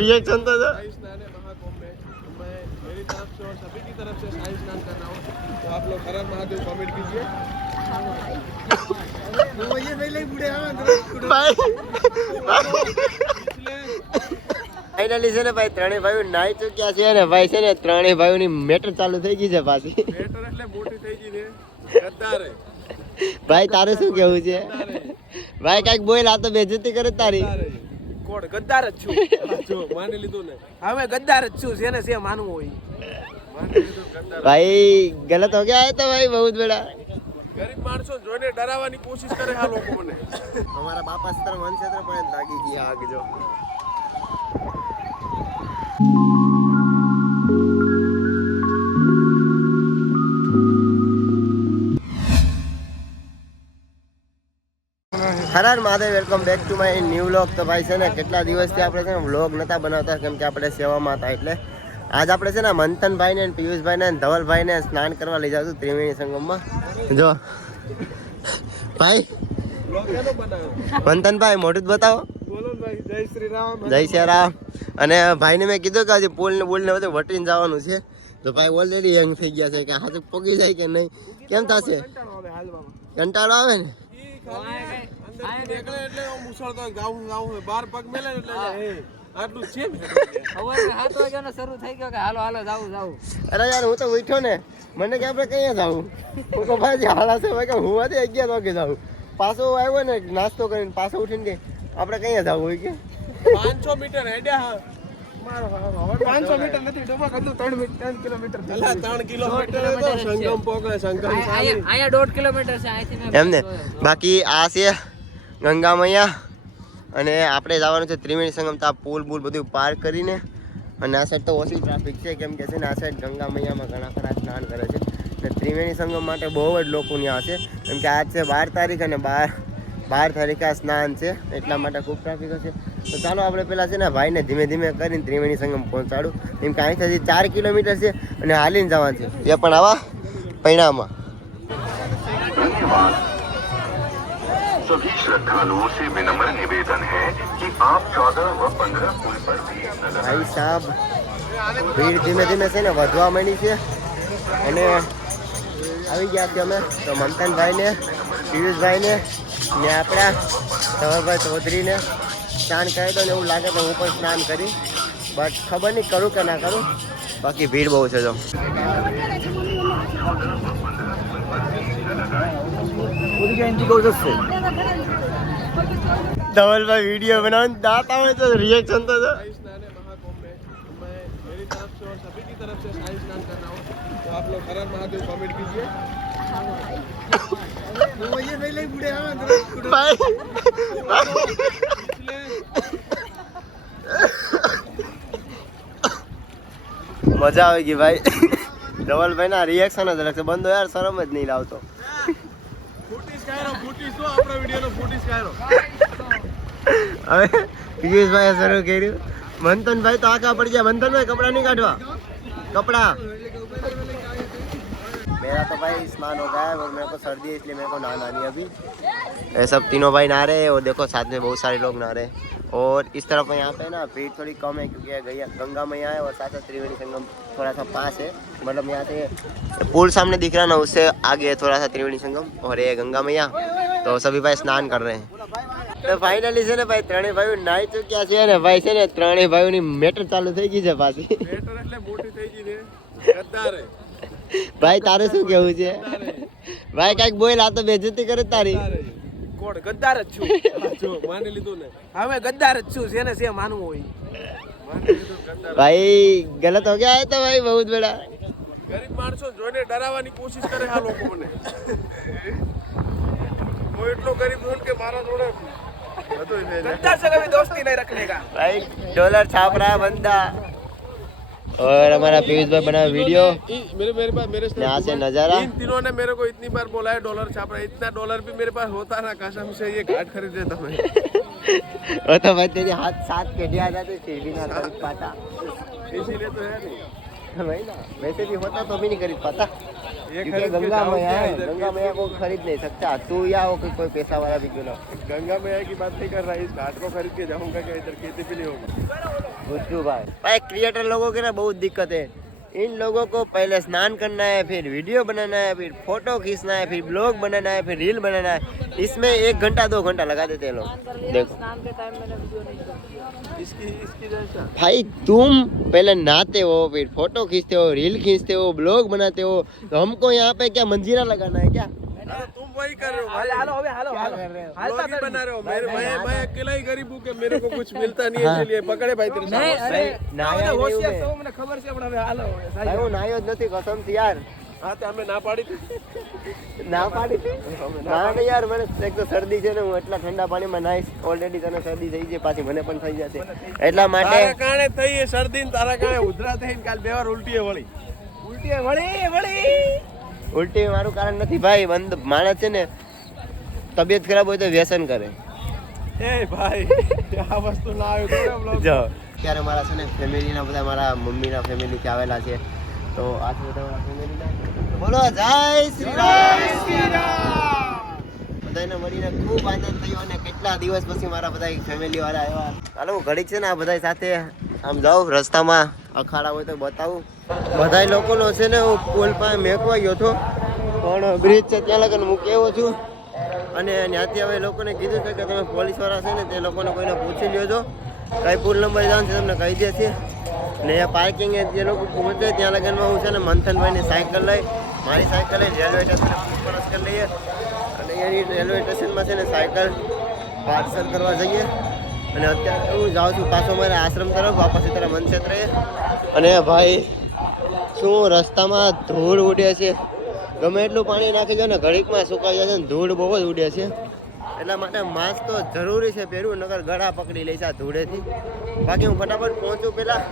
Reaction तो शाही स्नान है महाकुंभ में। मैं मेरी तरफ से और सभी की तरफ से शाही स्नान कर रहा हूँ, तो आप लोग हर हर महादेव कमेंट कीजिए। ફાઇનલી છે ને ભાઈ ત્રણેય ભાઈઓ નાઈ ચૂક્યા છે ને ભાઈ છે ને ત્રણેય ભાઈઓની મેટર ચાલુ થઈ ગઈ છે પાછી. મેટર એટલે મોટી થઈ ગઈ છે ગદ્દાર હે. ભાઈ તારે શું કેવું છે ભાઈ? કઈક બોલ, આ તો બેઇજ્જતી કરે તારી. કોણ ગદ્દાર જ છું? જો માની લીધું ને, હવે ગદ્દાર જ છું. જેને છે માનવું હોય માની લીધું ગદ્દાર. ભાઈ ગલત હો ગયા તો ભાઈ બહુ બડા. ગરીબ માણસો જોઈને ડરાવવાની કોશિશ કરે આ લોકો મને. અમારા બાપા સ્તર વનક્ષેત્ર પણ લાગી ગઈ આગ. જો Har Mahadev, welcome back to my new vlog. તો ભાઈ છે ને કેટલા દિવસથી આપણે છે ને વ્લોગ નહોતા બનાવતા કેમ કે આપણે સેવામાં હતા. એટલે આજ આપણે છે ને મંથનભાઈ ને પિયુષભાઈ ને ધવલભાઈ ને સ્નાન કરવા લઈ જાવ ત્રિવેણી સંગમમાં. જો ભાઈ મંથનભાઈ મોઢું જ બતાવો. બોલો ભાઈ, જય શ્રી રામ. જય શ્રી રામ. અને ભાઈને મેં કીધું કે હજી પુલ ને બધું વટીને જવાનું છે. તો ભાઈ ઓલરેડી યંગ થઈ ગયા છે કે હાથે પોગી જાય કે નહીં, કેમ થશે? કંટાળો આવે ને. બાર પગ મેલે એટલે આટલું છે. અરે યાર હું તો ઉઠ્યો ને, મને કે આપણે કઈ જાવું? હું તો ભાઈ હાલા છે કે હું હતી 11 વાગે જાઉં. પાછો આવ્યો ને નાસ્તો કરીને પાછો ઉઠીને કે આપણે કઈ જવું હોય કે 500 મીટર હેડ્યા. 500 મીટર નથી, 3 કિલોમીટર. 3 કિલોમીટર તો સંગમ પોકે. સંગમ આયા 1.5 કિલોમીટર છે અહીંથી. એમને બાકી આ છે ગંગા મૈયા અને આપણે જવાનું છે ત્રિવેણી સંગમ. તો આ પુલ બધું પાર કરીને, અને આ સાઈડ તો ઓછી ટ્રાફિક છે કેમ કે છે ને આ સાઈડ ગંગા મૈયામાં ઘણા ખરા સ્નાન કરે છે. અને ત્રિવેણી સંગમ માટે બહુ જ લોકો ત્યાં છે કેમ કે આજ છે 12 તારીખ અને 12 તારીખે આ સ્નાન છે, એટલા માટે ખૂબ ટ્રાફિક હશે. તો ચાલો આપણે પેલા છે ને ભાઈને ધીમે ધીમે કરીને ત્રિવેણી સંગમ પહોંચાડું કેમ કે અહીંથી 4 કિલોમીટર છે અને હાલીને જવાનું છે. એ પણ આવા પૈણામાં. सभी श्रद्धालुओं से विनम्र निवेदन है कि आप 14 व 15 पुल पर भी नजर ભાઈ સાહેબ ભીડ ધીમે ધીમે છે ને વધવા માંડી છે અને આવી ગયા છે અમે. તો મંથનભાઈને, પિયુષભાઈને ને આપણા ધવલભાઈ ચૌધરીને સ્નાન કરે તો એવું લાગે તો હું પણ સ્નાન કરી, બટ ખબર નહીં કરું કે ના કરું. બાકી ભીડ બહુ છે. જો ધવલભાઈ વિડીયો બનાવવાનું દાંત આવે તો રિએક્શન તો शाही स्नान है महाकुंभ में। मैं मेरी तरफ से और सभी की तरफ से शाही स्नान कर रहा हूँ, तो आप लोग हर हर महादेव कमेंट कीजिए। મજા આવી ગઈ ભાઈ. ધવલભાઈ ના રિએક્શન જ રાખશે. બંધો યાર શરમ જ નહીં લાવતો. હવે પિયુષભાઈ શરૂ કર્યું. મંથનભાઈ તો આખા પડી ગયા. મંથનભાઈ કપડા નહીં કાઢવા, कपड़ा मेरा तो भाई स्नान हो गया है और मेरे को सर्दी है इसलिए मेरे को नहाना नहीं अभी. ये सब तीनों भाई नहा रहे हैं और देखो साथ में बहुत सारे लोग नहा रहे हैं. और इस तरफ यहाँ पे ना भीड़ थोड़ी कम है क्योंकि गंगा मैया है और साथ साथ त्रिवेणी संगम थोड़ा सा पास है. मतलब यहाँ से पुल सामने दिख रहा है ना, उससे आगे है थोड़ा सा त्रिवेणी संगम और ये गंगा मैया. तो सभी भाई स्नान कर रहे हैं. तो फाइनली છે ને ભાઈ ત્રણેય ભાઈઓ નાઈ ચૂક્યા છે ને ભાઈ છે ને ત્રણેય ભાઈઓની મેટર ચાલુ થઈ ગઈ છે પાછી. મેટર એટલે મોટી થઈ ગઈ છે ગદ્દાર હે. ભાઈ તારે શું કેવું છે ભાઈ? કઈક બોલ, આ તો બેઇજ્જતી કરે તારી. કોણ ગદ્દાર જ છું? જો માની લીધું ને, હવે ગદ્દાર જ છું. જેને છે માનવું હોય માની લીધું ગદ્દાર. ભાઈ ગલત હો ગયા તો ભાઈ બહુ બડા. ગરીબ માણસો જોઈને ડરાવવાની કોશિશ કરે આ લોકો મને. હું એટલો ગરીબ છું કે મારા જોડે गद्दार से कभी दोस्ती नहीं रखने का. भाई डॉलर छाप रहा है बंदा. और हमारा पीयूष भाई बना वीडियो मेरे यहाँ से नजारा. इन तीनों ने मेरे को इतनी बार बोला है डॉलर छाप रहा है. इतना डॉलर भी मेरे पास होता ना कसम से ये घाट खरीद देता मैं. वो तो भाई तेरे हाथ साथ पेटिया जाते फिर भी ना खरीद पाता. इसीलिए तो है नहीं. वही ना, वैसे भी होता तो भी नहीं खरीद पाता, ये क्योंकि खरीद के गंगा जाओ मैया क्या है, इधर गंगा के? मैया को खरीद नहीं सकता, तू या हो कि कोई पैसा वाला भी क्यों ना हो। गंगा मैया की बात नहीं कर रहा, इस घाट को खरीद के जाऊंगा क्या, इधर खेती भी नहीं होगी। बुद्धू भाई क्रिएटर लोगों की ना बहुत दिक्कत है, इन लोगों को पहले स्नान करना है, फिर वीडियो बनाना है, फिर फोटो खींचना है, फिर ब्लॉग बनाना है, फिर रील बनाना है, इसमें 1 घंटा 2 घंटा लगा देते हैं लोग। देखो स्नान के टाइम मैंने वीडियो नहीं किया। इसकी जैसा भाई तुम पहले नहाते हो, फिर फोटो खींचते हो, रील खींचते हो, ब्लॉग बनाते हो, तो हमको यहाँ पे क्या मंजीरा लगाना है क्या? अरे तुम वही कर रहे हो भाई, क्या कर रहे हो? ब्लॉग ही बना रहे हो। मैं अकेला ही गरीब हूँ कि मेरे को कुछ मिलता नहीं है, इसलिए पकड़े भाई तेरे नहीं, साथ। अरे નાયા નહીં હું મેં. મને ખબર છે પણ હવે હાલો ભાઈ હું નાયો જ નથી કસમથી યાર, હા તે અમે ના પાડી હતી. ના પાડી હતી? ના ને યાર, મને એક તો શરદી છે ને, હું એટલા ઠંડા પાણીમાં નાઈશ, ઓલરેડી તને શરદી થઈ છે, પાછી મને પણ થઈ જશે, એટલા માટે તારા કારણે થઈ એ શરદી ને તારા કારણે ઉધરા થઈને કાલ 2 વાર ઉલટીએ વળી. ઉલટી મારું કારણ નથી ભાઈ, માણસ છે ને તબિયત ખરાબ હોય તો વ્યસન કરે. એ ભાઈ આ વસ્તુ ના આવ્યો તો બ્લોગ જો અત્યારે મારા છે ને ફેમિલીના બધા મારા મમ્મીના ફેમિલીથી આવેલા છે, તો આ છે બધા મારા ફેમિલીના. બોલો જય શ્રી રામ. બધાને મળીને ખૂબ આનંદ થયો અને કેટલા દિવસ પછી મારા બધા ફેમિલી વાળા આવ્યા. ચાલો હું ઘડીક છે ને આ બધા સાથે આમ જાઉં, રસ્તામાં અખાડા હોય તો બતાવું. બધા લોકોનો છે ને હું પુલ પાસે મેકવા ગયો હતો, પણ બ્રિજ છે ત્યાં લગન મૂકી આવ્યો છું, અને ત્યાંથી હવે લોકોને કીધું છે કે તમે પોલીસવાળા છે ને તે લોકોને કોઈને પૂછી લ્યો, કઈ પુલ નંબર જવાનું છે તમને કહી દેશે. ને એ પાર્કિંગ જે લોકો પહોંચે ત્યાં લગનમાં હું છે ને મંથનભાઈની સાયકલ લઈ, મારી સાયકલ લઈ રેલવે સ્ટેશને પૂછપરછ કરી લઈએ, અને એની રેલવે સ્ટેશનમાં છે ને સાયકલ પાર્સલ કરવા જઈએ. અને અત્યારે હું જાઉં છું પાછો મારા આશ્રમ તરફ, વાપસ તરફ મન ક્ષેત્રે. અને ભાઈ શું રસ્તામાં ધૂળ ઉડે છે, ગમે એટલું પાણી નાખી દો ને ઘડીકમાં સુકાઈ જશે ને ધૂળ બહુ જ ઉડે છે, એટલા માટે માસ્ક તો જરૂરી છે પહેરવું, નગર ગળા પકડી લઈશ આ ધૂળેથી. બાકી હું ફટાફટ પહોંચું પહેલાં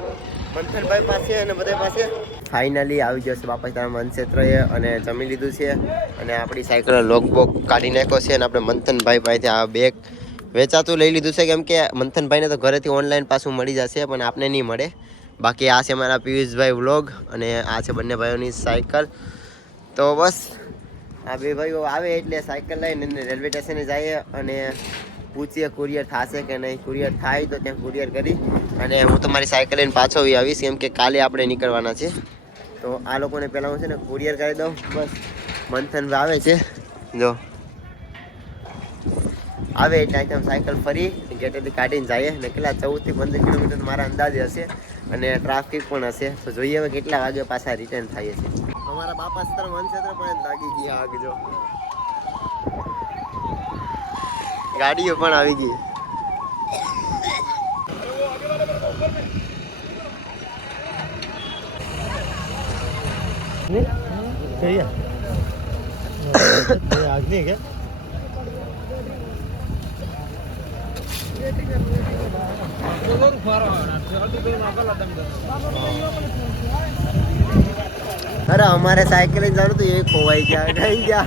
મંથનભાઈ પાસે અને બધા પાસે. ફાઇનલી આવી જશે વાપસ તારા મન ક્ષેત્રએ, અને જમી લીધું છે, અને આપણી સાયકલનો લોક બોક કાઢી નાખ્યો છે, અને આપણે મંથનભાઈ પાસેથી આ બેગ વેચાતું લઈ લીધું છે, કેમ કે મંથનભાઈને તો ઘરેથી ઓનલાઈન પાછું મળી જશે, પણ આપણે નહીં મળે. બાકી આ છે મારા પિયુષભાઈ વ્લોગ, અને આ છે બંને ભાઈઓની સાયકલ. તો બસ આ બે ભાઈઓ આવે એટલે સાયકલ લઈને રેલવે સ્ટેશને જઈએ અને પૂછીએ કુરિયર થશે કે નહીં. કુરિયર થાય તો ત્યાં કુરિયર કરી અને હું તમારી સાયકલ લઈને પાછો આવીશ, કેમ કે કાલે આપણે નીકળવાના છે. તો આ લોકોને પહેલાં હું છે ને કુરિયર કરી દઉં. બસ મંથન આવે છે, જો આવે એટલે અહીં સાયકલ ફરી ગેટેથી કાઢીને જઈએ. ને કેટલા 14 થી 15 કિલોમીટર મારા અંદાજે હશે, અને ટ્રાફિક પણ હશે, તો જોઈએ હવે કેટલા વાગે પાછા રિટર્ન થાય છે. અમારા બાપા સત્ર વનક્ષેત્ર પણ લાગી ગયા આગ, જો ગાડીઓ પણ આવી ગઈ. अरे हमारे साइकिल जरूर तो ये खोवाई क्या कहीं क्या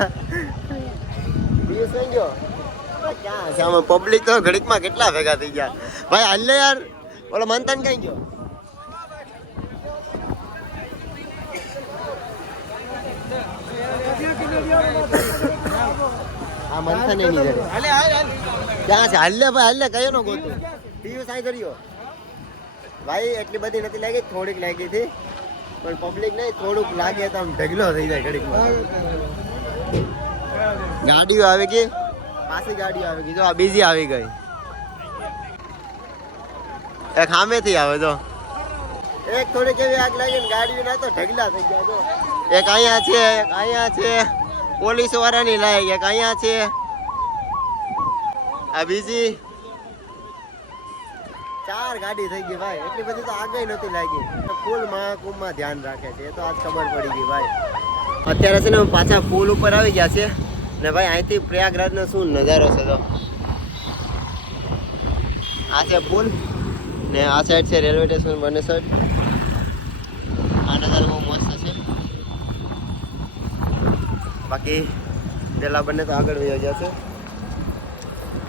क्या पब्लिक तो घड़ीक में કેટલા ભેગા થઈ ગયા ભાઈ. હાલે યાર, ઓલો મંથન કઈ ગયો? આ મંથન નહીં કરે. ક્યાં છે? હાલે ભાઈ હાલે, કયો નો ગોતું ટીયુ સાઈ કર્યો ભાઈ. એટલી બધી નથી લાગી, થોડીક લાગી હતી, પણ પબ્લિક નહીં, થોડુંક લાગે તો આમ ઢગલો થઈ જાય ઘડીકમાં. ગાડીઓ આવી ગઈ, પાછી ગાડીઓ આવી ગઈ, જો આ બીજી આવી ગઈ, એક સામેથી આવે તો એક થોડીક એવી આગ લાગી ને ગાડીઓ ના તો ઢગલા થઈ ગયા. તો એક અહીંયા છે, એક અહીંયા છે, પોલીસ વાળાની લાયક, એક અહીંયા છે, આ બીજી 4 ગાડી થઈ ગઈ ભાઈ. એટલી બધી તો આગળ નથી લાગી. ફૂલ મહાકુંભમાં ધ્યાન રાખે છે, એ તો આજ ખબર પડી ગઈ ભાઈ. અત્યારે છે ને પાછા પુલ ઉપર આવી ગયા છે, ને ભાઈ અહીંથી પ્રયાગરાજનો શું નજારો છે. તો આ છે પુલ, ને આ સાઈડ છે રેલવે સ્ટેશન, બંને સાઈડ આ નજારો બહુ મસ્ત છે. બાકી પેલા બંને તો આગળ વહી જશે.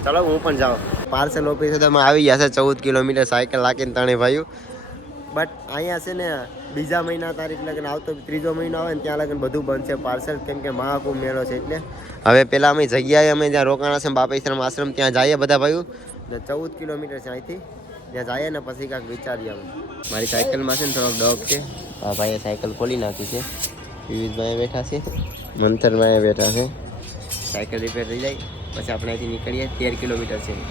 ચાલો હું પણ જાઉં. પાર્સલ ઓફિસે તમે આવી ગયા છે, 14 કિલોમીટર સાયકલ લાગીને ત્રણે ભાઈઓ. બટ અહીંયા છે ને બીજા મહિના તારીખ લગન આવતો ત્રીજો મહિનો આવે ને ત્યાં લગન બધું બંધ છે પાર્સલ, કેમ કે મહાકુંભ મેળો છે. એટલે હવે પહેલાં અમે જગ્યાએ અમે જ્યાં રોકાણા છે બાપેશ્વરમ આશ્રમ ત્યાં જઈએ બધા ભાઈઓ ને 14 કિલોમીટર છે અહીંથી, ત્યાં જઈએ ને પછી કાંઈક વિચારીએ અમે. મારી સાયકલમાં છે ને થોડોક ડોગ છે. આ ભાઈએ સાયકલ ખોલી નાખી છે. વિવિધભાઈ બેઠા છે, મંથરભાઈ બેઠા છે. સાયકલ રિપેર થઈ જાય પછી આપણે અહીંથી નીકળીએ. 13 કિલોમીટર છે.